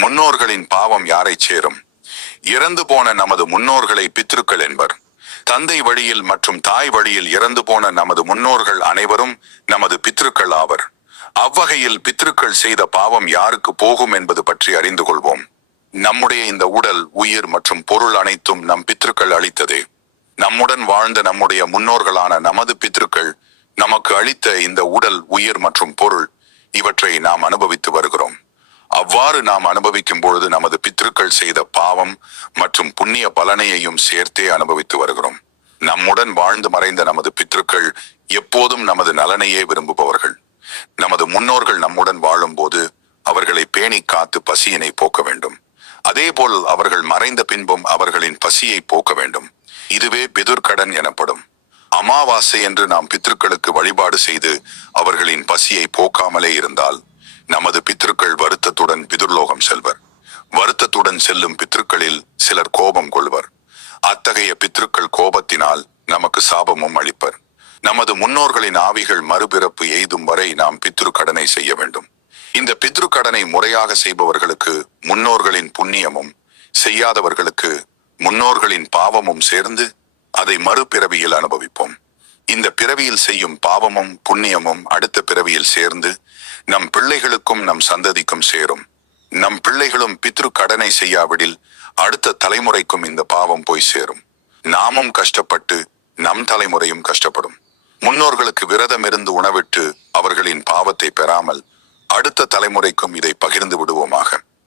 முன்னோர்களின் பாவம் யாரைச் சேரும்? இறந்து போன நமது முன்னோர்களை பித்ருக்கள் என்பர். தந்தை வழியில் மற்றும் தாய் வழியில் இறந்து போன நமது முன்னோர்கள் அனைவரும் நமது பித்ருக்கள் ஆவர். அவ்வகையில் பித்ருக்கள் செய்த பாவம் யாருக்கு போகும் என்பது பற்றி அறிந்து கொள்வோம். நம்முடைய இந்த உடல் உயிர் மற்றும் பொருள் அனைத்தும் நம் பித்ருக்கள் அளித்ததே. நம்முடன் வாழ்ந்த நம்முடைய முன்னோர்களான நமது பித்ருக்கள் நமக்கு அளித்த இந்த உடல் உயிர் மற்றும் பொருள் இவற்றை நாம் அனுபவித்து வருகிறோம். அவ்வாறு நாம் அனுபவிக்கும் பொழுது நமது பித்ருக்கள் செய்த பாவம் மற்றும் புண்ணிய பலனையையும் சேர்த்தே அனுபவித்து வருகிறோம். நம்முடன் வாழ்ந்து மறைந்த நமது பித்ருக்கள் எப்போதும் நமது நலனையே விரும்புபவர்கள். நமது முன்னோர்கள் நம்முடன் வாழும்போது அவர்களை பேணி காத்து பசியினை போக்க வேண்டும். அதேபோல் அவர்கள் மறைந்த பின்பும் அவர்களின் பசியை போக்க வேண்டும். இதுவே பிதுர்கடன் எனப்படும். அமாவாசை என்று நாம் பித்ருக்களுக்கு வழிபாடு செய்து அவர்களின் பசியை போக்காமலே இருந்தால் நமது பித்ருக்கள் வருத்தத்துடன் பிதுர்லோகம் செல்வர். வருத்தத்துடன் செல்லும் பித்ருக்களில் சிலர் கோபம் கொள்வர். அத்தகைய பித்ருக்கள் கோபத்தினால் நமக்கு சாபமும் அளிப்பர். நமது முன்னோர்களின் ஆவிகள் மறுபிறப்பு எய்தும் வரை நாம் பித்ரு கடனை செய்ய வேண்டும். இந்த பித்ரு கடனை முறையாக செய்பவர்களுக்கு முன்னோர்களின் புண்ணியமும் செய்யாதவர்களுக்கு முன்னோர்களின் பாவமும் சேர்ந்து அதை மறுபிறவியில் அனுபவிப்போம். இந்த பிறவியில் செய்யும் பாவமும் புண்ணியமும் அடுத்த பிறவியில் சேர்ந்து நம் பிள்ளைகளுக்கும் நம் சந்ததிக்கும் சேரும். நம் பிள்ளைகளும் பித்ரு கடனை செய்யாவிடில் அடுத்த தலைமுறைக்கும் இந்த பாவம் போய் சேரும். நாமும் கஷ்டப்பட்டு நம் தலைமுறையும் கஷ்டப்படும். முன்னோர்களுக்கு விரதம் இருந்து உணவிட்டு அவர்களின் பாவத்தை பெறாமல் அடுத்த தலைமுறைக்கும் இதை பகிர்ந்து விடுவோமாக.